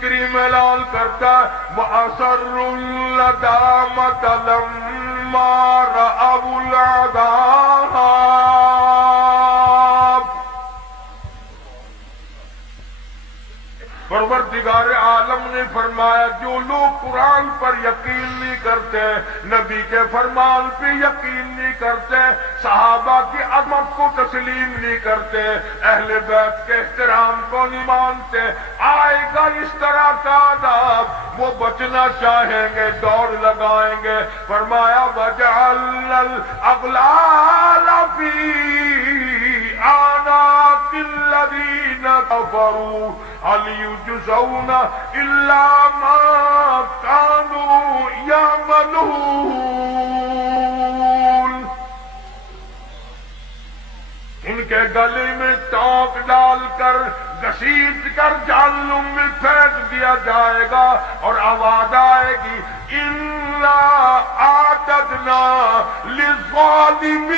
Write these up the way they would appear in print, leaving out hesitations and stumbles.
کریم اعلان کرتا ہے وَأَسَرُّوا النَّدَامَةَ لَمَّا رَأَوُا الْعَذَابَ. پروردگار عالم نے فرمایا جو لوگ قرآن پر یقین نہیں کرتے، نبی کے فرمان پہ یقین نہیں کرتے، صحابہ کی عظمت کو تسلیم نہیں کرتے، اہل بیت کے احترام کو نہیں مانتے، آئے گا اس طرح کا عذاب. وہ بچنا چاہیں گے دوڑ لگائیں گے. فرمایا وَجَعَلْنَا الْأَغْلَالَ فِي أَعْنَاقِ الَّذِينَ كَفَرُوا هَلْ يُجْزَوْنَ إِلَّا مَا كَانُوا يَعْمَلُونَ. ان کے گلے میں ٹانک ڈال کر گھسیٹ کر جہنم میں پھینک دیا جائے گا اور آواز آئے گی اِنَّا أَعْتَدْنَا لِلظَّالِمِينَ.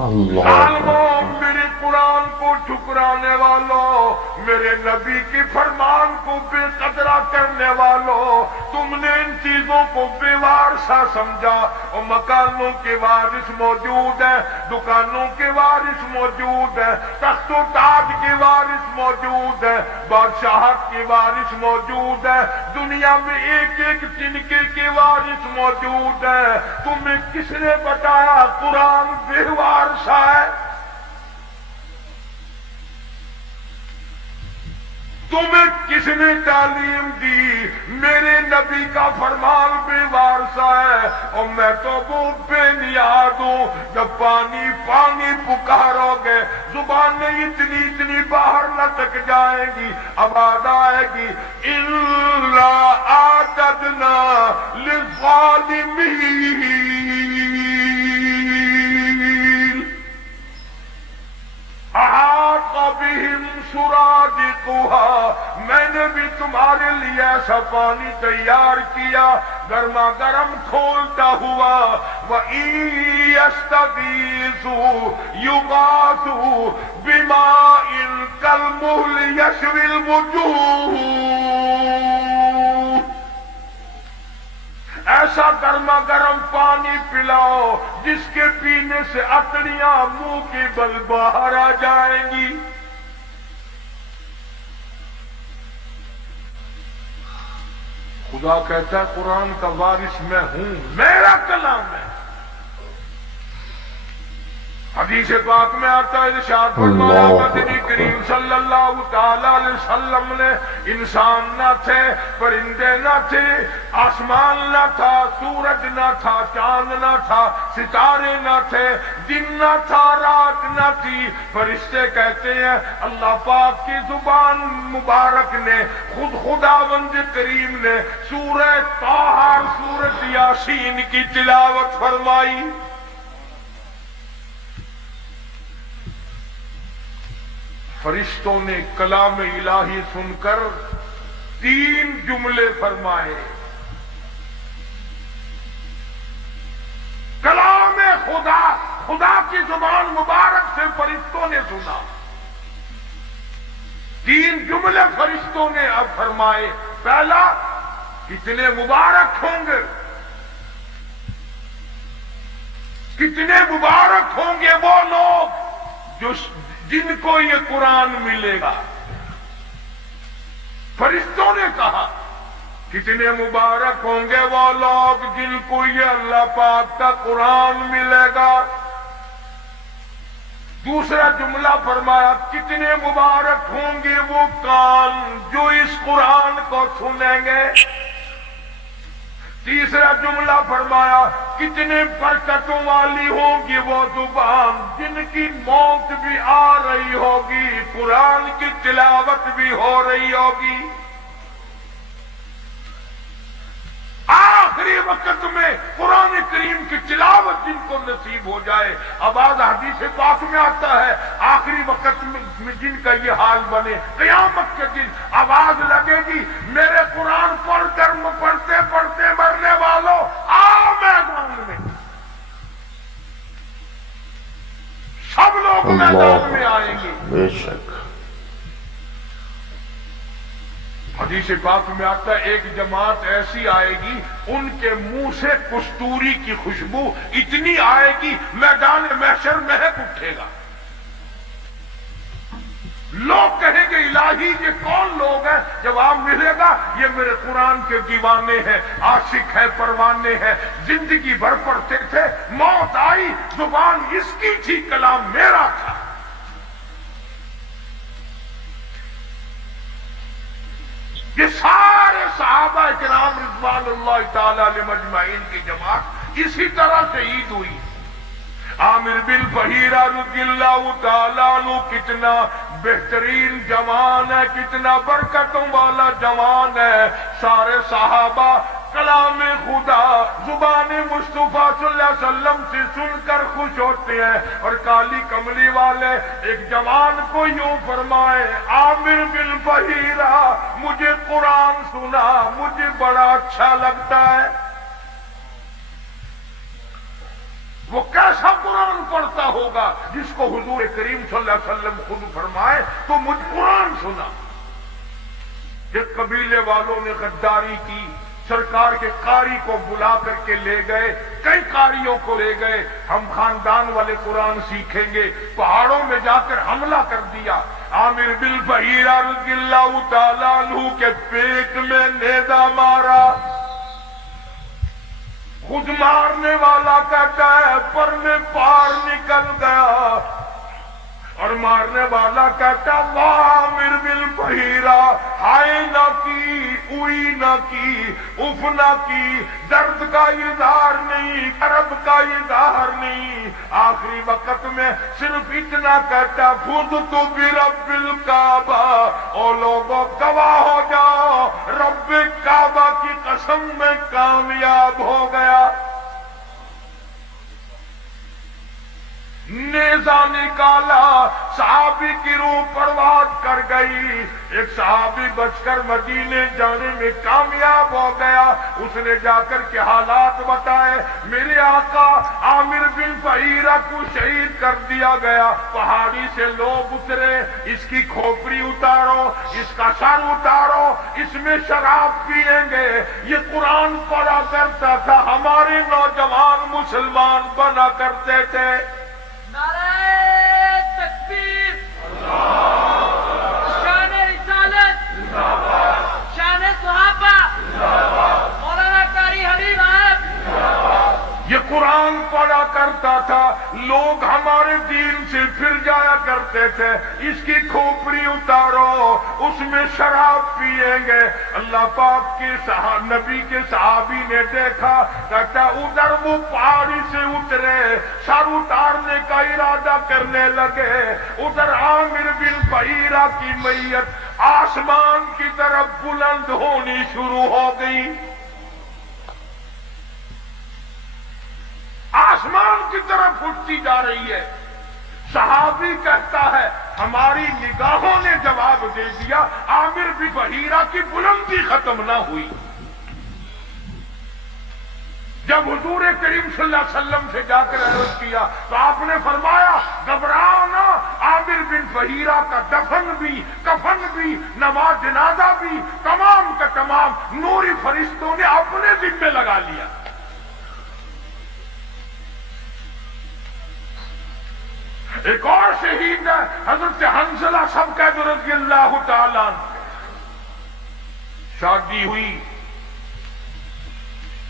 ظالموں، میرے قرآن کو ٹھکرانے والوں، میرے نبی کے فرمان کو بے قدرہ کرنے والوں، تم نے ان چیزوں کو بے وارثہ سمجھا. اور مکانوں کے وارث موجود ہیں، دکانوں کے وارث موجود ہیں، تخت و تاج کے وارث موجود ہیں، بادشاہت کے وارث موجود ہیں، دنیا میں ایک ایک تنکے کے وارث موجود ہیں. تمہیں کس نے بتایا قرآن بے وارثہ ہے؟ تمہیں کس نے تعلیم دی؟ میرے نبی کا فرمان بے وارثہ ہے. اور میں تو وہ بے نیاز ہوں، جب پانی پانی پکارو گے زبانیں اتنی اتنی باہر لٹک جائیں گی، آواز آئے گی إِنَّا أَعْتَدْنَا لِلظَّالِمِينَ أَحَاطَ بِهِمْ سُرَادِقُهَا. میں نے بھی تمہارے لیے ایسا پانی تیار کیا گرما گرم کھولتا ہوا. وَإِن يَسْتَغِيثُوا يُغَاثُوا بِمَاءٍ كَالْمُهْلِ يَشْوِي الْوُجُوهَ. ایسا گرما گرم پانی پلاؤ جس کے پینے سے اکڑیاں منہ کے بل باہر آ جائیں گی. خدا کہتا ہے قرآن کا وارث میں ہوں، میرا کلام ہے. حدیث پاک میں آتا ہے ارشاد فرمایا نبی کریم صلی اللہ تعالی علیہ وسلم نے انسان نہ تھے، پرندے نہ تھے، آسمان نہ تھا، سورج نہ تھا، چاند نہ تھا، ستارے نہ تھے، دن نہ تھا، رات نہ تھی. فرشتے کہتے ہیں اللہ پاک کی زبان مبارک نے، خود خداوند کریم نے سورہ طٰہٰ سورۃ یاسین کی تلاوت فرمائی. فرشتوں نے کلام الہی سن کر 3 جملے فرمائے. کلام خدا، خدا کی زبان مبارک سے فرشتوں نے سنا. 3 جملے فرشتوں نے اب فرمائے. پہلا، کتنے مبارک ہوں گے، کتنے مبارک ہوں گے وہ لوگ جن کو یہ قرآن ملے گا. فرشتوں نے کہا کتنے مبارک ہوں گے وہ لوگ جن کو یہ اللہ پاک کا قرآن ملے گا. دوسرا جملہ فرمایا کتنے مبارک ہوں گے وہ کان جو اس قرآن کو سنیں گے. تیسرا جملہ فرمایا کتنے برکتوں والی ہوگی وہ زبان جن کی موت بھی آ رہی ہوگی، قرآن کی تلاوت بھی ہو رہی ہوگی. آخری وقت میں قرآن کریم کی تلاوت جن کو نصیب ہو جائے. آواز حدیث پاک میں آتا ہے آخری وقت میں جن کا یہ حال بنے، قیامت کے دن آواز لگے گی میرے قرآن پڑھ کر پڑھتے پڑھتے مرنے والوں آؤ میدان میں. سب لوگ میدان میں آئیں گے. بے شک. حدیث پاک میں آتا ہے ایک جماعت ایسی آئے گی ان کے منہ سے کستوری کی خوشبو اتنی آئے گی میدان محشر مہک اٹھے گا. لوگ کہیں گے الہی یہ کون لوگ ہیں؟ جواب ملے گا یہ میرے قرآن کے دیوانے ہیں، عاشق ہیں، پروانے ہیں، زندگی بھر پڑھتے تھے، موت آئی زبان اس کی تھی، کلام میرا تھا. یہ سارے صحابہ کرام رضوان اللہ تعالی علیہ مجمعین کی جماعت اسی طرح شہید ہوئی. عامر بن فہیرہ رضی اللہ تعالیٰ عنہ کتنا بہترین جوان ہے، کتنا برکتوں والا جوان ہے. سارے صحابہ کلام خدا زبان مصطفیٰ صلی اللہ علیہ وسلم سے سن کر خوش ہوتے ہیں، اور کالی کملی والے ایک جوان کو یوں فرمائے عامر بن فہیرہ مجھے قرآن سنا، مجھے بڑا اچھا لگتا ہے. وہ کیسا قرآن پڑھتا ہوگا جس کو حضور کریم صلی اللہ علیہ وسلم خود فرمائے تو مجھ قرآن سنا. ایک قبیلے والوں نے غداری کی، سرکار کے قاری کو بلا کر کے لے گئے، کئی قاریوں کو لے گئے، ہم خاندان والے قرآن سیکھیں گے. پہاڑوں میں جا کر حملہ کر دیا. عامر بن فہیرہ رضی اللہ تعالیٰ عنہ کے پیٹ میں نیزہ مارا. خود مارنے والا کہتا ہے پر میں پار نکل گیا، اور مارنے والا کہتا واہ عامر بن فہیرہ ہائے نہ کی، اوئی نہ کی، اف نہ کی، درد کا اظہار نہیں، کرب کا اظہار نہیں. آخری وقت میں صرف اتنا کہتا فزت برب الکعبہ، او لوگوں گواہ ہو جاؤ رب کعبہ کی قسم میں کامیاب ہو گیا. نیزہ نکالا، صحابی کی روح پرواز کر گئی. ایک صحابی بچ کر مدینے جانے میں کامیاب ہو گیا. اس نے جا کر کے حالات بتائے، میرے آقا عامر بن فہیرہ کو شہید کر دیا گیا. پہاڑی سے لوگ اترے، اس کی کھوپڑی اتارو، اس کا سر اتارو، اس میں شراب پیئیں گے. یہ قرآن پڑھا کرتا تھا، ہمارے نوجوان مسلمان بنا کرتے تھے. نعرہ تکبیر، شان رسالت، شان صحابہ، مولانا قاری حبیب آپ. یہ قرآن پڑھا کرتا تھا، لوگ ہمارے دین سے پھر جایا کرتے تھے. اس کی کھوپڑی اتارو، اس میں شراب پیئیں گے. اللہ پاک کے نبی کے صحابی نے دیکھا، کہتا ادھر وہ پہاڑی سے اترے، سر اتارنے کا ارادہ کرنے لگے. ادھر عامر بن فہیرہ کی میت آسمان کی طرف بلند ہونی شروع ہو گئی. آسمان کی طرف اٹھتی جا رہی ہے. صحابی کہتا ہے ہماری نگاہوں نے جواب دے دیا، عامر بن فہیرہ کی بلندی ختم نہ ہوئی. جب حضور کریم صلی اللہ علیہ وسلم سے جا کر عرض کیا تو آپ نے فرمایا گھبراؤ نہ، عامر بن فہیرہ کا دفن بھی، کفن بھی، نماز جنازہ بھی تمام کا تمام نوری فرشتوں نے اپنے ذمے لگا لیا. ایک اور شہید ہے حضرت حنظلہ سبکت رضی اللہ تعالیٰ عنہ. شادی ہوئی،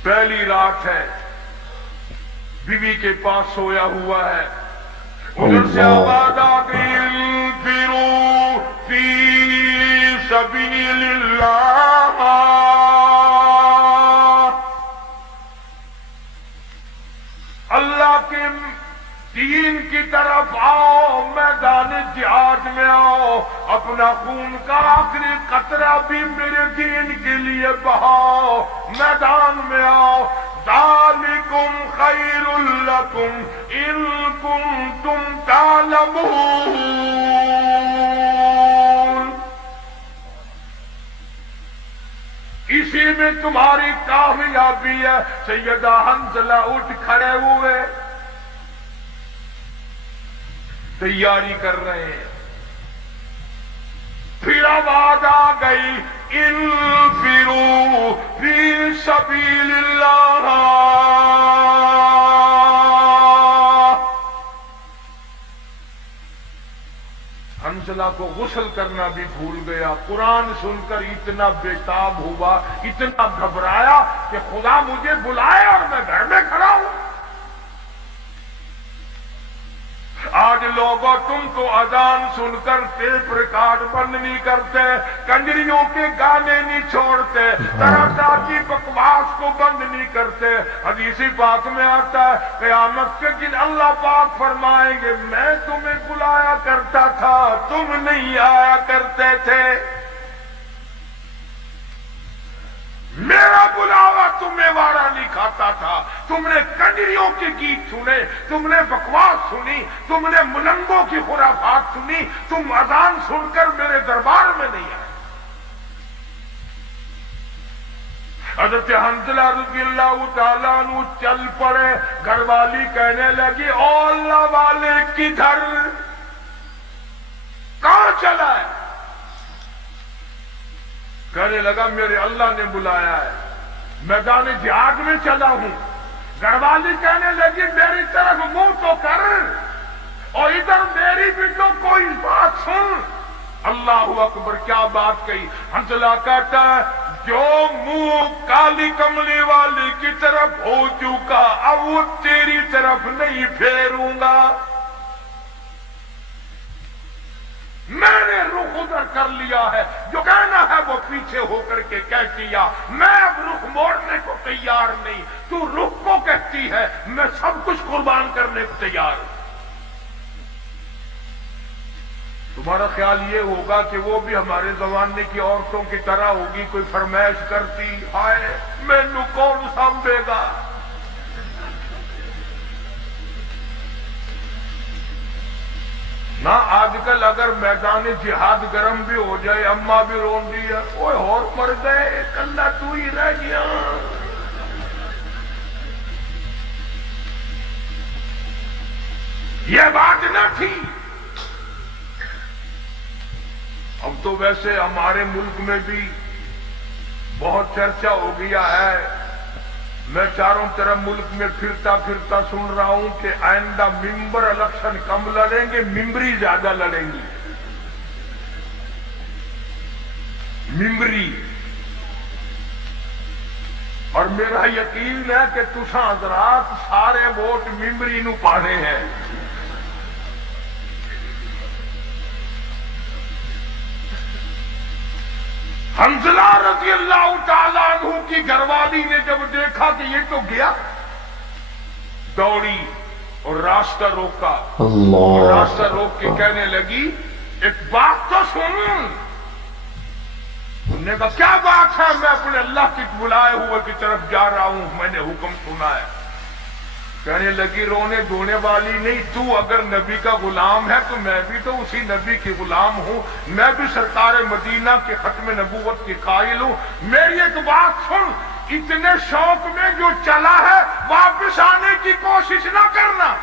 پہلی رات ہے، بیوی کے پاس سویا ہوا ہے. ادھر سے آواز آ گئی انفروا فی سبیل اللہ، اللہ کے دین کی طرف آؤ، میدان جہاد میں آؤ، اپنا خون کا آخری قطرہ بھی میرے دین کے لیے بہاؤ، میدان میں آؤ. ذالکم خیر لکم ان کنتم تعلمون. اسی میں تمہاری کامیابی ہے. سیدہ حنظلہ اٹھ کھڑے ہوئے، تیاری کر رہے ہیں. پھر آواز آ گئی انفروا فی سبیل اللہ. حنظلہ کو غسل کرنا بھی بھول گیا. قرآن سن کر اتنا بےتاب ہوا, اتنا گھبرایا کہ خدا مجھے بلائے اور میں گھر میں کھڑا ہوں. آج لوگوں تم تو اذان سن کر ٹیپ ریکارڈ بند نہیں کرتے, کنجریوں کے گانے نہیں چھوڑتے, طرح طرح کی بکواس کو بند نہیں کرتے. حدیث پاک میں آتا ہے قیامت کے دن اللہ پاک فرمائیں گے میں تمہیں بلایا کرتا تھا, تم نہیں آیا کرتے تھے. میرا بلاوا تمہیں وارا نہیں کھاتا تھا. تم نے کنجریوں کے گیت سنے, تم نے بکواس سنی, تم نے ملنگوں کی خرافات سنی, تم اذان سن کر میرے دربار میں نہیں آئے. حضرت حنظلہ رضی اللہ تعالیٰ عنہ چل پڑے. گھر والی کہنے لگی او اللہ والے کدھر, کہاں چلا ہے؟ کہنے لگا میرے اللہ نے بلایا ہے, میدان جہاد میں چلا ہوں. گھر والی کہنے لگی میری طرف منہ تو کر, اور ادھر میری بھی تو کوئی بات سن. اللہ اکبر, کیا بات کہی. حنظلہ کہتا ہے جو منہ کالی کملی والی کی طرف ہو چکا اب وہ تیری طرف نہیں پھیروں گا. میں نے رخ ادھر کر لیا ہے, جو کہنا ہے وہ پیچھے ہو کر کے کہہ دیا. میں اب رخ موڑنے کو تیار نہیں. تو رخ کو کہتی ہے, میں سب کچھ قربان کرنے کو تیار ہوں. تمہارا خیال یہ ہوگا کہ وہ بھی ہمارے زمانے کی عورتوں کی طرح ہوگی, کوئی فرمائش کرتی ہائے مینو کون سنبھے گا. نہ آج کل اگر میدان جہاد گرم بھی ہو جائے اماں بھی رون دی ہے, اوے اور مر گئے کلہ تو ہی رہ گیا. یہ بات نہ تھی. اب تو ویسے ہمارے ملک میں بھی بہت چرچا ہو گیا ہے. میں چاروں طرف ملک میں پھرتا پھرتا سن رہا ہوں کہ آئندہ ممبر الیکشن کم لڑیں گے, ممبری زیادہ لڑیں گی. ممبری. اور میرا یقین ہے کہ تساں حضرات سارے ووٹ ممبری نو پانے ہیں. حنظلہ رضی اللہ تعالیٰ عنہ کی گھر والی نے جب دیکھا کہ یہ تو گیا, دوڑی اور راستہ روکا. اور راستہ روک کے کہنے لگی ایک بات تو سن. انہوں نے کہا کیا بات ہے؟ میں اپنے اللہ کی بلائے ہوئے کی طرف جا رہا ہوں, میں نے حکم سنا ہے. کہنے لگی رونے دھونے والی نہیں, تو اگر نبی کا غلام ہے تو میں بھی تو اسی نبی کی غلام ہوں. میں بھی سرکار مدینہ کے ختم نبوت کی قائل ہوں. میری ایک بات سن, اتنے شوق میں جو چلا ہے واپس آنے کی کوشش نہ کرنا.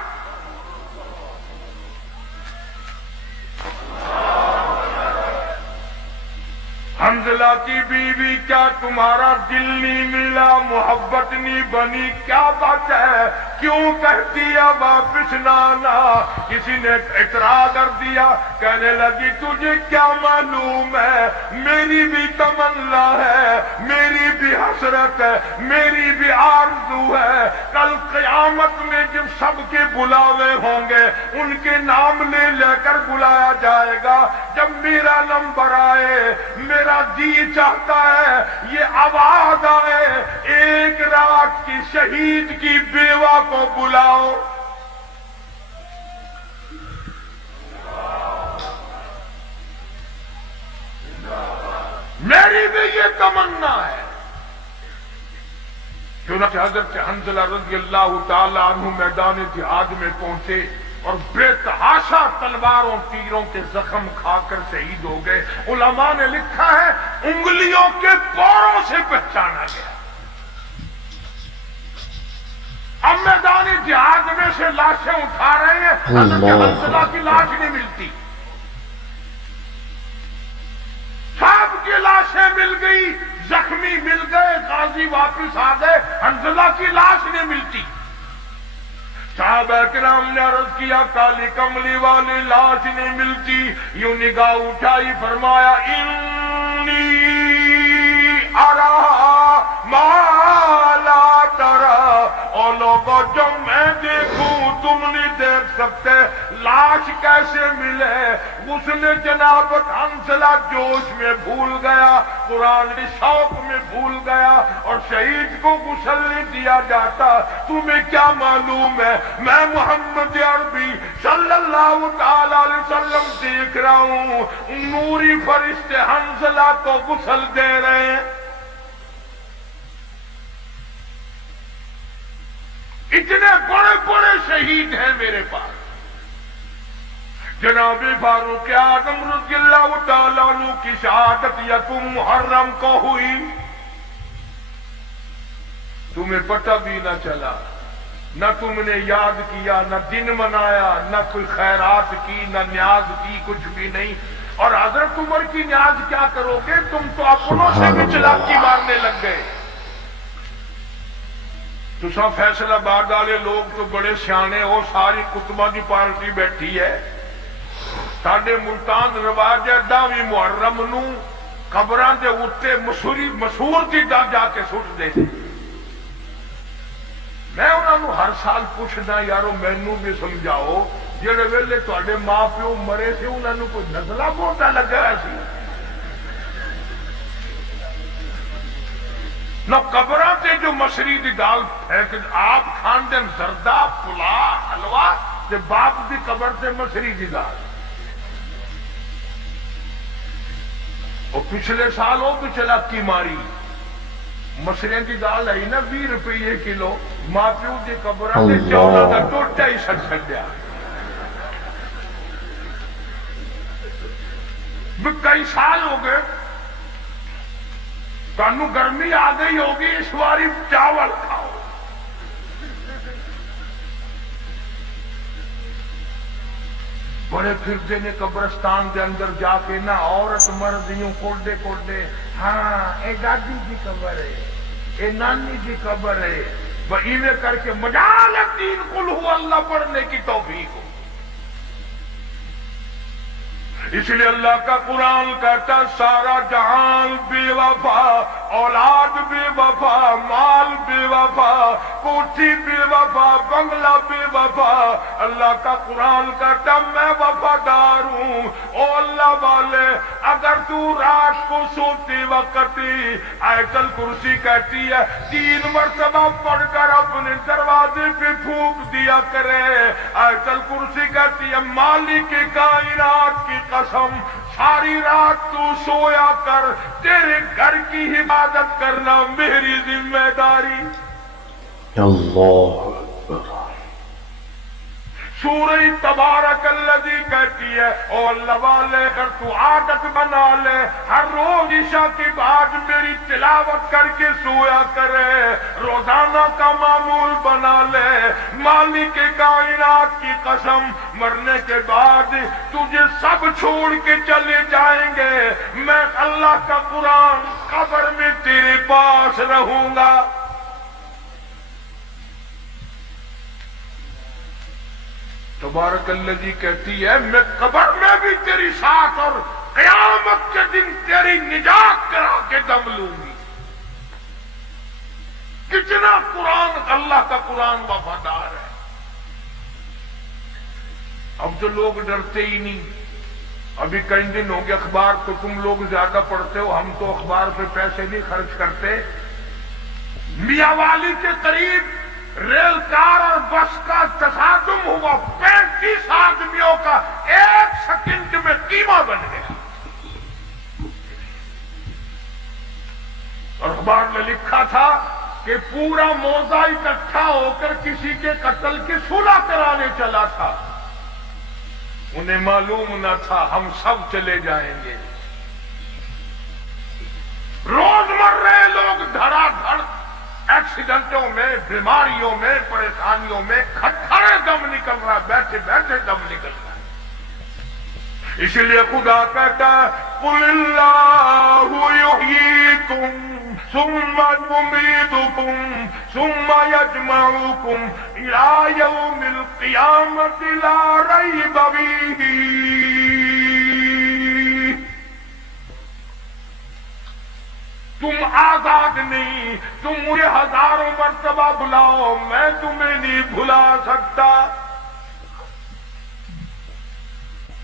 حنظلہ کی بیوی کیا تمہارا دل نہیں ملا, محبت نہیں بنی, کیا بات ہے, کیوں کہتی ہے واپس نہ آنا؟ کسی نے اعتراض کر دیا. کہنے لگی تجھے کیا معلوم ہے, میری بھی تمنا ہے, میری بھی حسرت ہے, میری بھی آرزو ہے. کل قیامت میں جب سب کے بلاوے ہوں گے ان کے نام لے کر بلایا جائے گا. جب میرا نمبر آئے میرا جی چاہتا ہے یہ آواز آئے ایک رات کی شہید کی بیوہ کو بلاؤ. میری بھی یہ تمنا ہے. چنانچہ حضرت حنظلہ رضی اللہ تعالی عنہ میدان جہاد میں پہنچے اور بے تحاشا تلواروں تیروں کے زخم کھا کر شہید ہو گئے. علماء نے لکھا ہے انگلیوں کے پوروں سے پہچانا گیا. اب ہم میدان جہاد میں سے لاشیں اٹھا رہے ہیں، حضرت حنظلہ کی لاش نہیں ملتی، سب کی لاشیں مل گئی، زخمی مل گئے، غازی واپس آ گئے، حنظلہ کی لاش نہیں ملتی۔ صحابہ کرام نے عرض کیا کالی کملی والی لاش نہیں ملتی، یوں نگاہ اٹھائی فرمایا انی ارا ما لا ترا، اور لوگوں جو میں دیکھوں تم نہیں دیکھ سکتے، لاش کیسے ملے؟ غسل جنابت حنظلہ جوش میں بھول گیا، قرآن کے شوق میں بھول گیا، اور شہید کو غسل نہیں دیا جاتا۔ تمہیں کیا معلوم ہے میں محمد عربی صلی اللہ تعالی علیہ وسلم دیکھ رہا ہوں، نوری فرشتے حنظلہ کو غسل دے رہے ہیں۔ اتنے بڑے بڑے شہید ہیں میرے پاس۔ جناب فاروق اعظم رضی اللہ تعالیٰ عنہ کی شہادت یکم محرم کو ہوئی، تمہیں پتہ بھی نہ چلا، نہ تم نے یاد کیا، نہ دن منایا، نہ کوئی خیرات کی، نہ نیاز کی، کچھ بھی نہیں۔ اور حضرت عمر کی نیاز کیا کرو گے؟ تم تو اپنوں سے بھی چلاکی مارنے لگ گئے۔ تو سب فیصل آباد والے لوگ تو بڑے سیانے ہو، ساری کتبہ کی پارٹی بیٹھی ہے، ساڈے ملتان رواج ہے 10ویں محرم نو قبراں دے اوتے مسور دی جا کے سٹ دے۔ میں انہوں نے ہر سال پوچھنا یارو مینوں بھی سمجھاؤ، جڑے ویلے تواڈے ماں پیو مرے سے انہوں نے کوئی نزلہ بوٹا لگا سی؟ نہ قبراں تے جو مصری دی دال پھینک آپ کھان دن زردہ پلا حلوہ تے باپ دی قبر تے مصری دی دال۔ اور پچھلے سال وہ بھی چلاکی ماری، مصریاں دی دال آئی نا 20 روپے کلو، ماں پیو دی قبراں تے 14 دا ٹوٹا ہی سٹ چھڈیا۔ کئی سال ہو گئے، تانوں گرمی آ گئی ہوگی، اس باری چاول کھاؤ۔ بڑے پھردے نے قبرستان دے اندر جا کے نا عورت مرد یوں کوڈے کوڈے، ہاں اے دادی کی قبر ہے، اے نانی کی قبر ہے، وہ ایویں کر کے مجال الدین قل هو اللہ پڑھنے کی توفیق ہو۔ اس لیے اللہ کا قرآن کہتا سارا جہان بے وفا، اولاد بے وفا، مال بے وفا، کوٹھی بے وفا، بنگلہ بے وفا، اللہ کا قرآن کہتا میں وفادار ہوں۔ او اللہ والے اگر تو رات کو سوتے وقت آیت الکرسی کہتی ہے 3 مرتبہ پڑھ کر اپنے دروازے پہ پھونک دیا کرے، آیت الکرسی کہتی ہے مالک کائنات کی قسم ساری رات تو سویا کر، تیرے گھر کی حفاظت کرنا میری ذمہ داری۔ اللہ اکبر۔ سورہ تبارک الذی کہتی ہے او اللہ والے اگر تو عادت بنا لے ہر روز عشاء کے بعد میری تلاوت کر کے سویا کرے، روزانہ کا معمول بنا لے، مالک کائنات کی قسم مرنے کے بعد تجھے سب چھوڑ کے چلے جائیں گے، میں اللہ کا قرآن قبر میں تیرے پاس رہوں گا۔ تبارک الذی کہتی ہے میں قبر میں بھی تیری ساتھ اور قیامت کے دن تیری نجات کرا کے دم لوں گی۔ کتنا قرآن اللہ کا قرآن وفادار ہے۔ اب تو لوگ ڈرتے ہی نہیں، ابھی کئی دن ہو گئے اخبار تو تم لوگ زیادہ پڑھتے ہو، ہم تو اخبار پہ پیسے نہیں خرچ کرتے۔ میاں والی کے قریب ریل کار اور بس کا تصادم ہوا، 35 آدمیوں کا 1 سیکنڈ میں قیمہ بن گیا۔ اور اخبار میں لکھا تھا کہ پورا موضع اکٹھا ہو کر کسی کے قتل کی صلح کرانے چلا تھا، انہیں معلوم نہ تھا ہم سب چلے جائیں گے۔ روز مر رہے لوگ دھڑا دھڑ ایکسیڈنٹوں میں، بیماریوں میں، پریشانیوں میں کھڑے دم نکل رہا ہے، بیٹھے بیٹھے دم نکل رہا ہے۔ اس لیے خدا کہتا ہے قُلِ اللَّهُ يُحْيِيكُمْ ثُمَّ يُمِيتُكُمْ ثُمَّ يَجْمَعُكُمْ إِلَى يَوْمِ الْقِيَامَةِ لَا رَيْبَ فِيهِ۔ تم آزاد نہیں، تم مجھے ہزاروں مرتبہ بلاؤ، میں تمہیں نہیں بھلا سکتا۔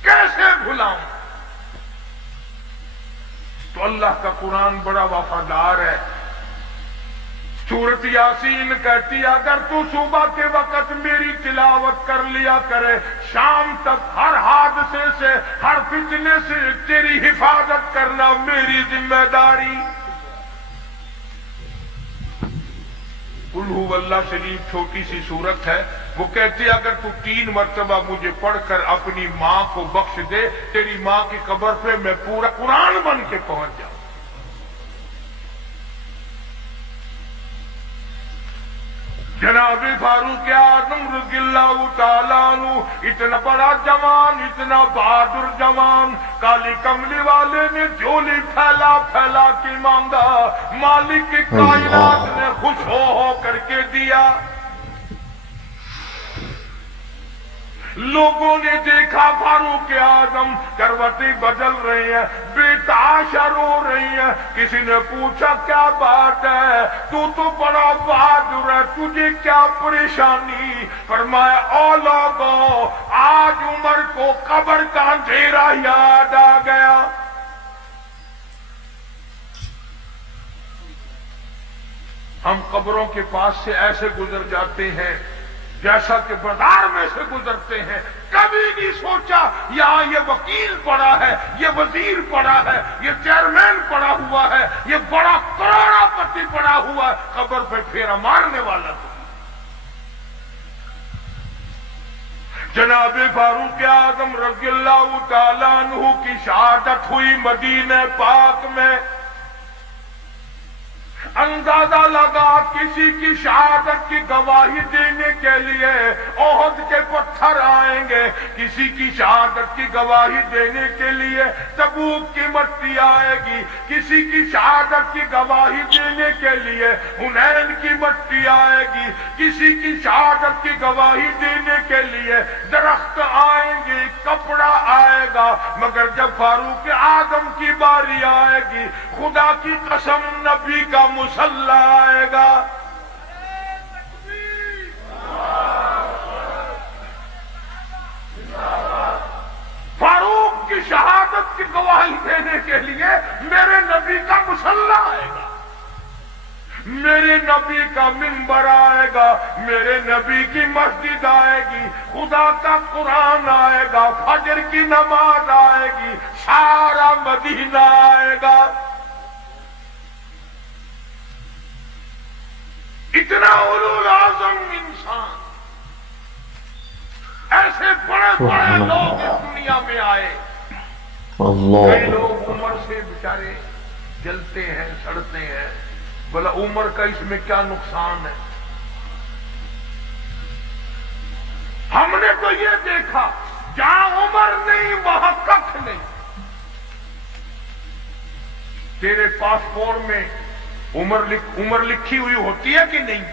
کیسے بھلاؤں؟ تو اللہ کا قرآن بڑا وفادار ہے۔ سورت یاسین کہتی ہے اگر تو صبح کے وقت میری تلاوت کر لیا کرے، شام تک ہر حادثے سے، ہر فتنے سے تیری حفاظت کرنا میری ذمہ داری۔ قل هو اللہ شریف چھوٹی سی سورت ہے، وہ کہتی ہے اگر تو 3 مرتبہ مجھے پڑھ کر اپنی ماں کو بخش دے، تیری ماں کی قبر پہ میں پورا قرآن بن کے پہنچ جاؤں۔ جناب فاروق اعظم رضی اللہ تعالیٰ عنہ اتنا بڑا جوان، اتنا بہادر جوان، کالی کملی والے نے جھولی پھیلا پھیلا کے مانگا، مالک کی کائنات نے خوش ہو کر کے دیا۔ لوگوں نے دیکھا فاروق اعظم کروٹیں بدل رہے ہیں، بےتحاشا رو رہی ہیں۔ کسی نے پوچھا کیا بات ہے، تو بڑا بہادر ہے، تجھے کیا پریشانی؟ فرمایا او لوگوں، آج عمر کو قبر کا اندھیرا یاد آ گیا۔ ہم قبروں کے پاس سے ایسے گزر جاتے ہیں جیسا کہ بازار میں سے گزرتے ہیں، کبھی نہیں سوچا یہاں یہ وکیل پڑا ہے، یہ وزیر پڑا ہے، یہ چیئرمین پڑا ہوا ہے، یہ بڑا کروڑا پتی پڑا ہوا ہے، قبر پہ پھیرا مارنے والا تو۔ جناب فاروق اعظم رضی اللہ تعالیٰ عنہ کی شہادت ہوئی مدینہ پاک میں۔ اندازہ لگا کسی کی شہادت کی گواہی دینے کے لیے احد کے پتھر آئیں گے، کسی کی شہادت کی گواہی دینے کے لیے تبوک کی مٹی آئے گی، کسی کی شہادت کی گواہی دینے کے لیے حنین کی مٹی آئے گی، کسی کی شہادت کی گواہی دینے کے لیے درخت آئیں گے، کپڑا آئے گا، مگر جب فاروق اعظم کی باری آئے گی، خدا کی قسم نبی کا مسلح آئے گا۔ فاروق کی شہادت کی گواہی دینے کے لیے میرے نبی کا مسلح آئے گا، میرے نبی کا منبر آئے گا، میرے نبی کی مسجد آئے گی، خدا کا قرآن آئے گا، فجر کی نماز آئے گی، سارا مدینہ آئے گا۔ اتنا اولو اعظم انسان، ایسے بڑے بڑے لوگ اس دنیا میں آئے۔ کئی لوگ عمر سے بیچارے جلتے ہیں، سڑتے ہیں، بلا عمر کا اس میں کیا نقصان ہے؟ ہم نے تو یہ دیکھا جہاں عمر نہیں وہاں ککھ نہیں۔ تیرے پاسپورٹ میں عمر لکھی ہوئی ہوتی ہے کہ نہیں؟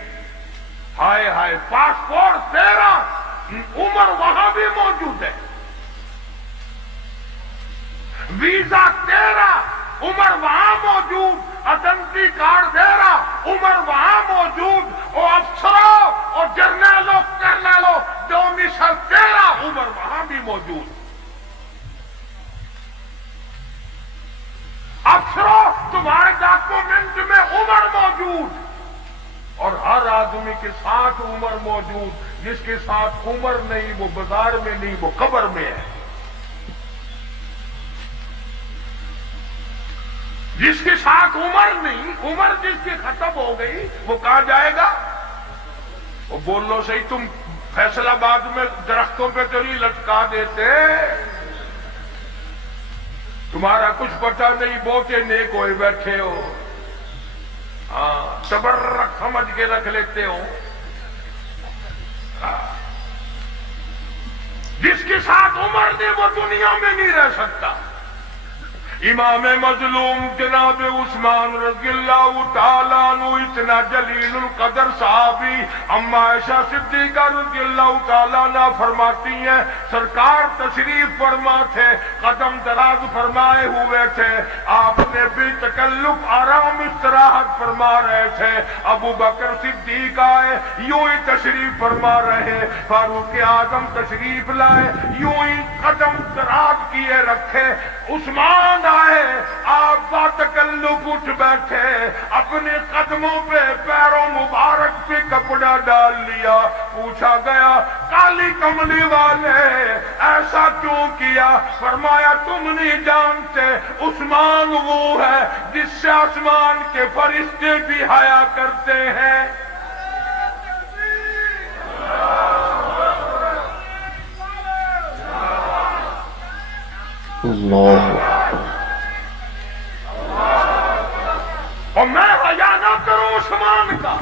ہائے ہائے، پاسپورٹ تیرا، عمر وہاں بھی موجود ہے۔ ویزا تیرا، عمر وہاں موجود، آئیڈینٹی کارڈ تیرا، عمر وہاں موجود، اور افسروں اور جرنیلوں کرنلوں ڈومیسل تیرا، عمر وہاں بھی موجود۔ افسروں تمہارے ڈاکومنٹ میں عمر موجود، اور ہر آدمی کے ساتھ عمر موجود۔ جس کے ساتھ عمر نہیں وہ بازار میں نہیں، وہ قبر میں ہے۔ جس کے ساتھ عمر نہیں، عمر جس کی ختم ہو گئی، وہ کہاں جائے گا؟ وہ بول لو صحیح، تم فیصل آباد میں درختوں پہ تو نہیں لٹکا دیتے؟ تمہارا کچھ پتہ نہیں، بہتے نیک ہوئے بیٹھے ہو۔ ہاں تبرک سمجھ کے رکھ لیتے ہو. جس کے ساتھ عمر نے وہ دنیا میں نہیں رہ سکتا. امام مظلوم جناب عثمان رضی اللہ تعالیٰ عنہ اتنا جلیل القدر صحابی اما عائشہ صدیقہ رضی اللہ تعالیٰ عنہ فرماتی ہیں سرکار تشریف فرما تھے, قدم دراز فرمائے ہوئے تھے, آپ نے بھی تکلف آرام استراحت فرما رہے تھے. ابو بکر صدیق آئے یوں ہی تشریف فرما رہے, فاروق اعظم تشریف لائے یوں ہی قدم دراز کیے رکھے. عثمان آئے آپ با تکلف اٹھ بیٹھے, اپنے قدموں پہ پیروں مبارک پہ کپڑا ڈال لیا. پوچھا گیا کالی کملی والے ایسا کیوں کیا؟ فرمایا تم نہیں جانتے عثمان وہ ہے جس سے آسمان کے فرشتے بھی حیا کرتے ہیں. اللہ اور میں حیا نہ کروں عثمان کا.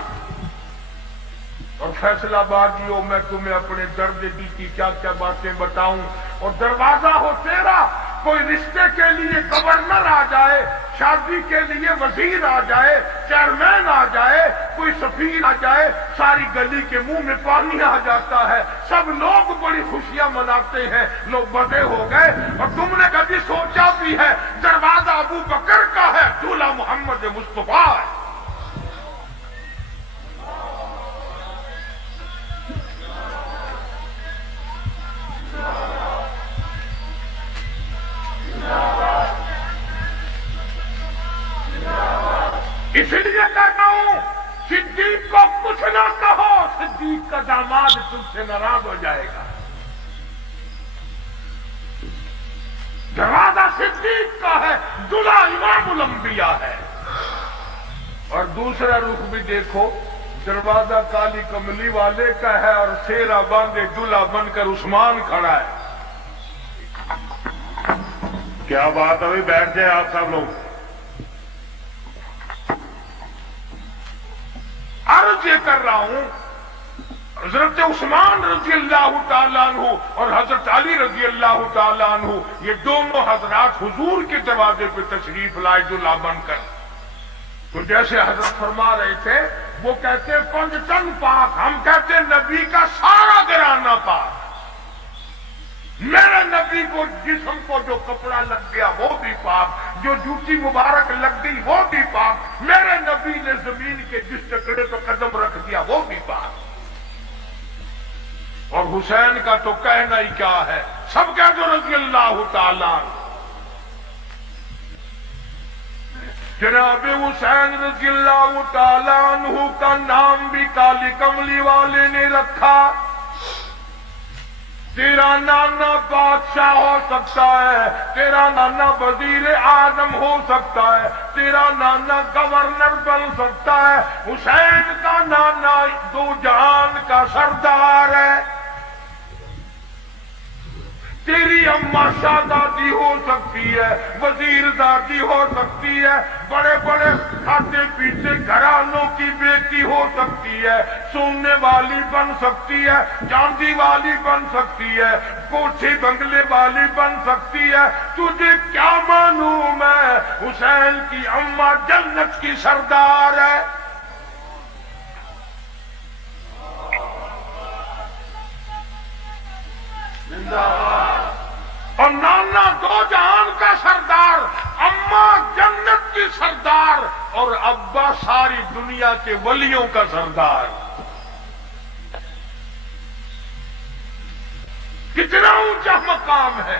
اور فیصلہ بادیوں میں تمہیں اپنے درد کی کیا کیا باتیں بتاؤں. اور دروازہ ہو تیرا, کوئی رشتے کے لیے گورنر آ جائے, شادی کے لیے وزیر آ جائے, چیئرمین آ جائے, کوئی سفیر آ جائے, ساری گلی کے منہ میں پانی آ جاتا ہے. سب لوگ بڑی خوشیاں مناتے ہیں, لوگ بڑے ہو گئے. اور تم نے کبھی سوچا بھی ہے دروازہ ابو بکر کا ہے, دولہا محمد مصطفیٰ ہے. اس لیے کہتا ہوں صدیق کو کچھ نہ کہو, صدیق کا داماد تم سے ناراض ہو جائے گا. دروازہ صدیق کا ہے, دلہا امام الانبیاء ہے. اور دوسرا رخ بھی دیکھو, دروازہ کالی کملی والے کا ہے اور سیرا باندھے دلہا بن کر عثمان کھڑا ہے. کیا بات ہے, بیٹھ جائے آپ سب لوگ. عرض یہ کر رہا ہوں حضرت عثمان رضی اللہ تعالیٰ عنہ اور حضرت علی رضی اللہ تعالیٰ عنہ یہ دونوں حضرات حضور کے دروازے پہ تشریف لائے دلہا بن کر. تو جیسے حضرت فرما رہے تھے وہ کہتے ہیں پنج تن پاک, ہم کہتے ہیں نبی کا سارا گھرانہ پاک. میرے نبی کو جسم کو جو کپڑا لگ گیا وہ بھی پاک, جو جوتی مبارک لگ گئی وہ بھی پاک, میرے نبی نے زمین کے جس ٹکڑے پہ قدم رکھ دیا وہ بھی پاک. اور حسین کا تو کہنا ہی کیا ہے, سب کہہ دو رضی اللہ تعالیٰ. جناب حسین رضی اللہ تعالیٰ عنہ کا نام بھی کالی کملی والے نے رکھا. تیرا نانا بادشاہ ہو سکتا ہے, تیرا نانا وزیر اعظم ہو سکتا ہے, تیرا نانا گورنر بن سکتا ہے, حسین کا نانا دو جہان کا سردار ہے. تیری اماں شہزادی ہو سکتی ہے, وزیر زادی ہو سکتی ہے, بڑے بڑے کھاتے پیتے گھرانوں کی بیٹی ہو سکتی ہے, سونے والی بن سکتی ہے, چاندی والی بن سکتی ہے, کوٹھی بنگلے والی بن سکتی ہے. تجھے کیا معلوم ہے حسین کی اماں جنت کی سردار ہے. اور نانا دو جہان کا سردار, اماں جنت کی سردار, اور ابا ساری دنیا کے ولیوں کا سردار. کتنا اونچا مقام ہے.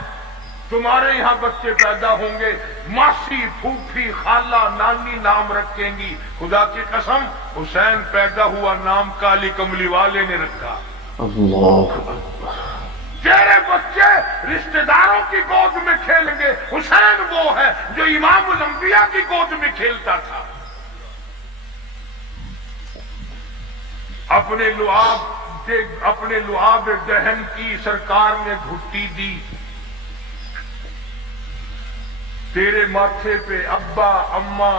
تمہارے یہاں بچے پیدا ہوں گے, ماسی پھوپھی خالہ نانی نام رکھیں گی. خدا کی قسم حسین پیدا ہوا نام کالی کملی والے نے رکھا. اللہ اکبر. تیرے بچے رشتہ داروں کی گود میں کھیلیں گے, حسین وہ ہے جو امام الانبیاء کی گود میں کھیلتا تھا. اپنے لعاب دہن کی سرکار نے گھٹی دی. تیرے ماتھے پہ ابا اماں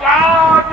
5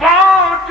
5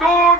2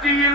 3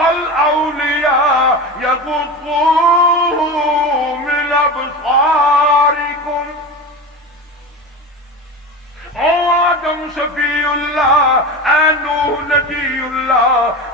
فالاولیاء یغضوا من ابصارکم. او آدم صفی اللہ، اے نوح نبی اللہ،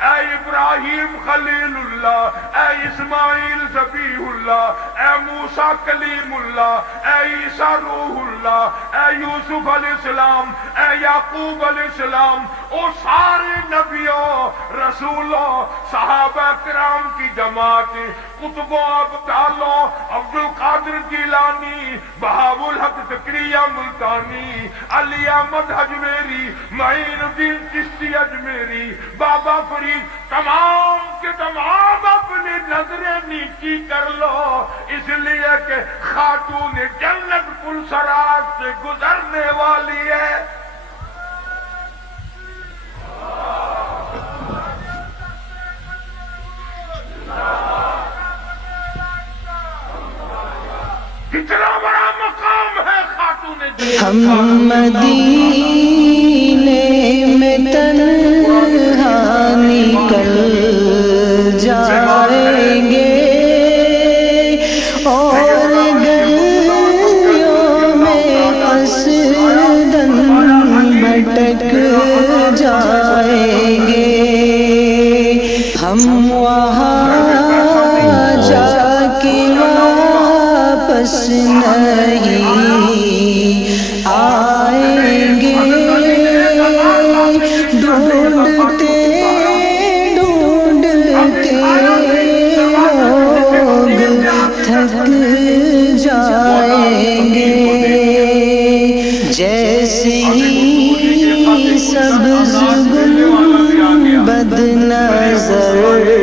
اے ابراہیم خلیل اللہ، اے اسماعیل ذبیح اللہ، اے موسیٰ کلیم اللہ، اے عیسیٰ روح اللہ، اے یوسف علیہ السلام، اے یعقوب علیہ السلام، او سارے نبیوں، رسولوں، صحابہ کرام کی جماعت، قطبوں، ابدالوں، عبد القادر جیلانی، بہاء الحق زکریا ملتانی، علی احمد اجمیری، معین الدین چشتی اجمیری، بابا فرید، تمام کے تمام اپنی نظریں نیچی کر لو، اس لیے کہ خاتون جنت پل صراط سے گزرنے والی ہے. کتنا بڑا مقام ہے خاتون جنت. ہم مدینے میں تنہا نکل جائیں گے اور گلیوں میں قصداً بھٹک جائیں گے. ہم وہاں جا کے واپس نہیں آئیں گے. ڈھونڈتے ڈھونڈتے لوگ تھک جائیں گے. جیسے ہی سبز گنبد نظر